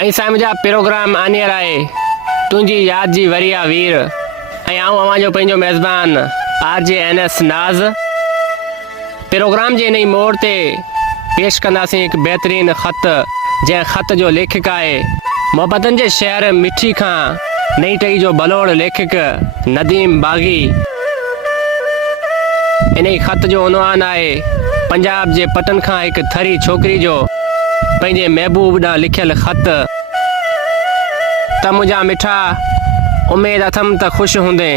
ऐं साईं मुंहिंजा प्रोग्राम आनियर आहे तुंहिंजी यादि जी वरिया वीर ऐं आऊं अव्हां जो पंहिंजो मेज़बान RJNS नाज़। प्रोग्राम जे इन ई मोड़ ते पेश कंदासीं हिकु बहितरीनु ख़त जंहिं ख़त जो लेखक आहे मोहब्बतनि जे शहर मिठी खां नई टई जो बलोड़ लेखक नदीम बाग़ी। इन ई ख़त जो उनवान आहे पंजाब जे पटन खां हिकु थरी छोकिरी जो पंहिंजे महबूब ॾांहुं लिखियलु ख़त। त मुंहिंजा मिठा उमेद अथमि त ख़ुशि हूंदे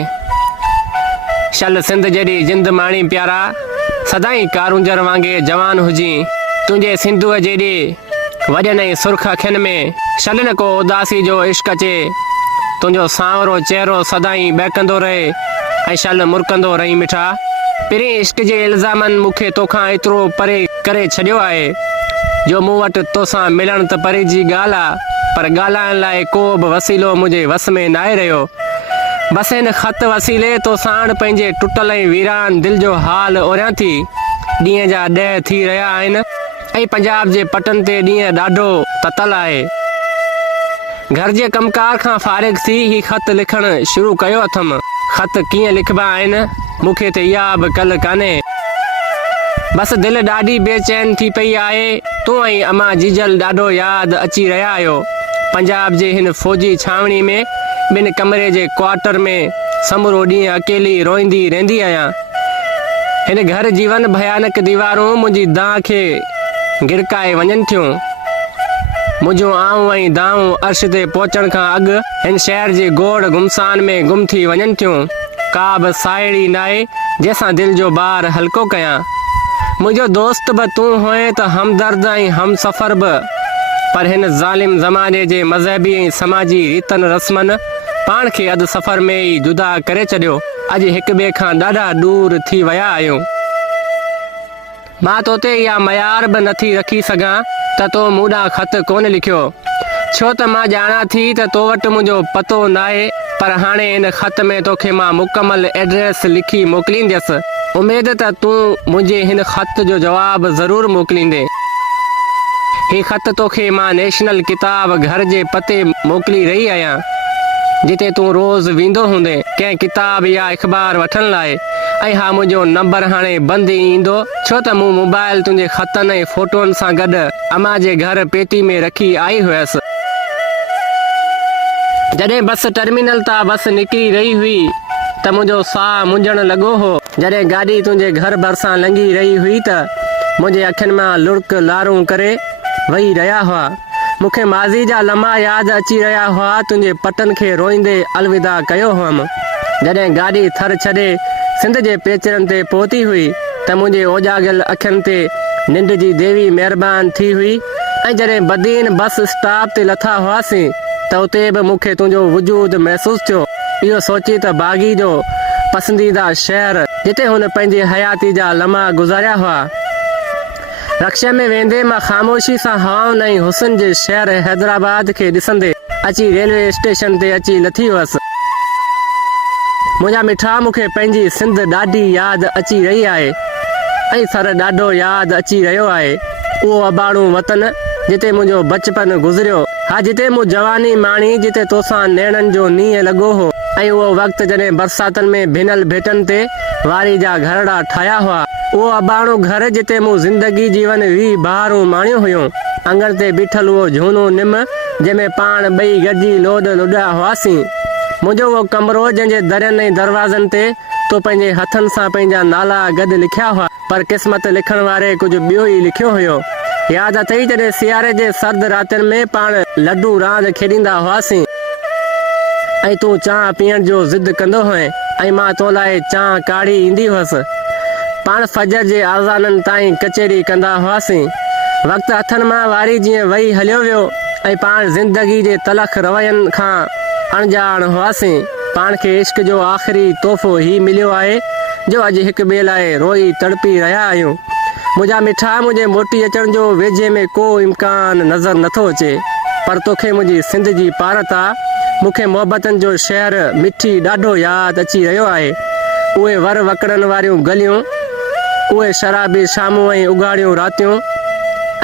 शल सिंध जहिड़ी जिंद माणी प्यारा सदाईं कारूंजर वांगुरु जवान हुजी तुंहिंजे सिंधूअ जेॾी वॼनि ऐं सुर्ख अखियुनि में शल न को उदासी जो इश्क अचे तुंहिंजो सांवरो चहिरो सदाईं बहकंदो रहे ऐं शल मुरकंदो रही मिठा। पहिरीं इश्क जे इल्ज़ामनि मूंखे तोखां एतिरो परे करे छॾियो आहे जो मूं वटि तोसां मिलण त परे जी ॻाल्हि आहे पर ॻाल्हाइण लाइ को बि वसीलो मुंहिंजे वस में न आहे रहियो। बसि हिन ख़त वसीले तो साण पंहिंजे टुटल ऐं वीरान दिलि जो हाल ओरियां थी। ॾींहं जा 10 थी रहिया आहिनि ऐं पंजाब जे पटन ते ॾींहुं ॾाढो ततल आहे। घर जे कमकार खां फारिग थी ही ख़त लिखणु शुरू कयो अथमि। ख़त कीअं लिखबा आहिनि मूंखे त इहा बि कल कान्हे। बसि दिलि ॾाढी बेचैन थी पई आहे। तूं ऐं अम्मा जीजल ॾाढो यादि अची रहिया आहियो। पंजाब जे हिन फ़ौजी छावणी में ॿिनि कमरे जे क्वार्टर में समूरो ॾींहुं अकेली रोईंदी रहंदी आहियां। हिन घर जीवन भयानक दीवारूं मुंहिंजी दांह खे गिरकाए वञनि थियूं। मुंहिंजूं आऊं ऐं दाऊं अर्श ते पहुचण खां अॻु हिन शहर जे गोड़ गुमसान में गुम थी वञनि थियूं। का बि साहेड़ी न आहे जंहिंसां दिलि जो भार हल्को कयां। मुंहिंजो दोस्त बि तूं हुए त हमदर्द ऐं हम सफ़र बि पर हिन ज़ालिम ज़माने जे मज़हबी ऐं समाजी रीतनि रस्मनि पाण खे अधु सफ़र में ई जुदा करे छॾियो। अॼु हिक ॿिए खां ॾाढा दूर थी विया आहियूं। मां तोते इहा मयार बि नथी रखी सघां त तो मूं ॾांहुं ख़त कोन लिखियो छो त मां ॼाणा थी त तो वटि मुंहिंजो पतो न आहे। पर हाणे हिन ख़त में तोखे मां मुकमल एड्रेस लिखी मोकिलींदसि। उमेद त तूं मुंहिंजे हिन ख़त जो जवाबु ज़रूरु मोकिलींदे। हीउ ख़त तोखे मां नेशनल किताब घर जे पते मोकिली रही आहियां जिते तूं रोज़ वेंदो हूंदे कंहिं किताब या अख़बार वठण लाइ। ऐं हा मुंहिंजो नंबर हाणे बंदि ई ईंदो छो त मूं मोबाइल तुंहिंजे ख़तनि ऐं फ़ोटोनि सां गॾु अम्मा जे घर पेटी में रखी आई हुयसि। जॾहिं बस टर्मिनल तां बस निकिरी रही हुई त मुंहिंजो साहु मुंझण लॻो हो। जॾहिं गाॾी तुंहिंजे घर भरिसां लंघी रही हुई त मुंहिंजे अखियुनि मां लुड़क लारूं करे वेही रहिया हुआ। मूंखे माज़ी जा लम्हा यादि अची रहिया हुआ। तुंहिंजे पटनि खे रोईंदे अलविदा कयो हुअमि। जॾहिं गाॾी थर छॾे सिंध जे पेचरनि ते पहुती हुई त मुंहिंजे ओजागियल अखियुनि ते निंड जी देवी महिरबानी थी हुई। ऐं जॾहिं बदीन बस स्टॉप ते लथा हुआसीं त उते बि मूंखे तुंहिंजो वजूद महसूसु थियो। इहो सोची त बाग़ी जो पसंदीदा शहर जिते हुन पंहिंजी हयाती जा लम्हा गुज़ारिया हुआ। रक्शे में वेंदे मां ख़ामोशी सां हवाउनि ऐं हुसन जे शहर हैदराबाद खे ॾिसंदे अची रेलवे स्टेशन ते अची लथी हुअसि। मुंहिंजा मिठा मूंखे पंहिंजी सिंध ॾाढी यादि अची रही आहे ऐं सर ॾाढो यादि अची रहियो आहे। उहो अबाणो वतन जिते मुंहिंजो बचपन गुज़रियो। हा जिते मूं जवानी माणी जिते तोसां नेणनि जो नींहं लॻो हो। ऐं उहो वक़्तु जॾहिं बरसातनि में भिनल भेटनि ते वारी जा घरड़ा ठाहिया हुआ। उहो अबाणो घर जिते मूं ज़िंदगी जीवन 20 बहारूं माणियूं हुयूं। अंगर ते बीठल उहो झूनो निम जंहिंमें पाण ॿई गॾिजी लोॾ लुॾा हुआसीं। मुंहिंजो उहो कमरो जंहिंजे दरियुनि ऐं दरवाज़नि ते तो पंहिंजे हथनि सां पंहिंजा नाला गॾु लिखिया हुआ पर क़िस्मत लिखण वारे कुझु ॿियो ई लिखियो हुयो। यादि अथई जॾहिं सियारे जे सर्द रातिनि में पाण लड्डू रांदि खेॾींदा हुआसीं ऐं तूं चांहि पीअण जो ज़िद कंदो हुएं ऐं मां तो लाइ चांहि काढ़ी ईंदी हुअसि। पाण फजर जे आज़ाननि ताईं कचहरी कंदा हुआसीं। वक़्तु हथनि मां वारी जीअं वेही हलियो वियो ऐं पाण ज़िंदगी जे तलख़ रवयनि खां अणॼाण हुआसीं। पाण खे इश्क जो आख़िरी तोहफ़ो ही मिलियो आहे जो अॼु हिक ॿिए लाइ रोई तड़पी रहिया आहियूं। मुंहिंजा मिठा मुंहिंजे मोटी अचण जो वेझे में को इम्कान नज़र नथो अचे पर तोखे मुंहिंजी सिंध जी पारत आहे। मूंखे मोहब्बतनि जो शहर मिठी ॾाढो यादि अची रहियो आहे। उहे वर वकड़नि वारियूं गलियूं उहे शराबी शामूं ऐं उघाड़ियूं रातियूं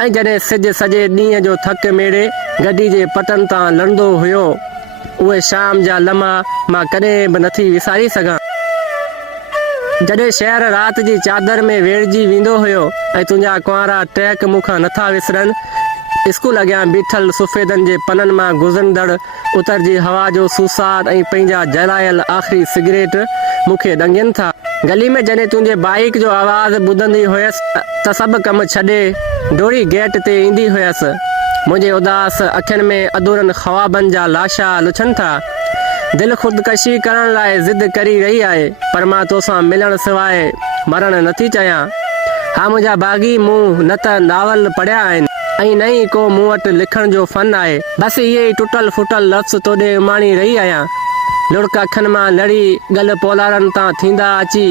ऐं जॾहिं सिॼु सॼे ॾींहं जो थक मेड़े गड्डी जे पटनि तां लहंदो हुयो, उहे शाम जा लम्हा मां कॾहिं बि नथी विसारे सघां। जॾहिं शहर राति जी चादर में वेड़जी वेंदो हुयो ऐं तुंहिंजा कुंवारा टहक मूंखां नथा विसरनि, स्कूल अॻियां बीठल सफ़ेदनि जे पननि मां गुज़रंदड़ उतरजी हवा जो सूसार ऐं पंहिंजा जलायल आख़िरी सिगरेट मूंखे ॾंगियनि था। गली में जॾहिं तुंहिंजे बाइक जो आवाज़ ॿुधंदी हुयसि त सभु कमु छॾे डोड़ी गेट ते ईंदी हुयसि। मुंहिंजे उदास अखियुनि में अधूरनि ख्वाबनि जा लाशा लुछनि था। दिलि ख़ुदकशी करण लाइ ज़िद करी रही आहे, पर मां तोसां मिलण सवाइ मरणु नथी चाहियां। हा मुंहिंजा बाग़ी, मूं न त नावल पढ़िया आहिनि ऐं न ई को मूं वटि लिखण जो फन आहे। बसि इहे ई टुटल फुटल लफ़्ज़ तोॾे उमाणी रही आहियां। लुड़क अखियुनि मां लड़ी ॻल पोलारनि तां थींदा अची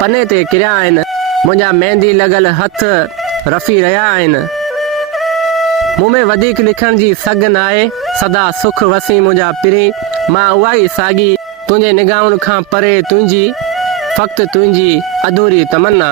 पने ते किरिया आहिनि। मुंहिंजा मेहंदी लॻल हथ रफ़ी रहिया आहिनि। मूं में वधीक लिखण जी सघ न आहे। सदा सुख वसी मुंहिंजा पिरी, मां उहा ई साॻी तुंहिंजे निगाहुनि खां परे तुंहिंजी, फ़क़्ति तुंहिंजी अधूरी तमन्ना।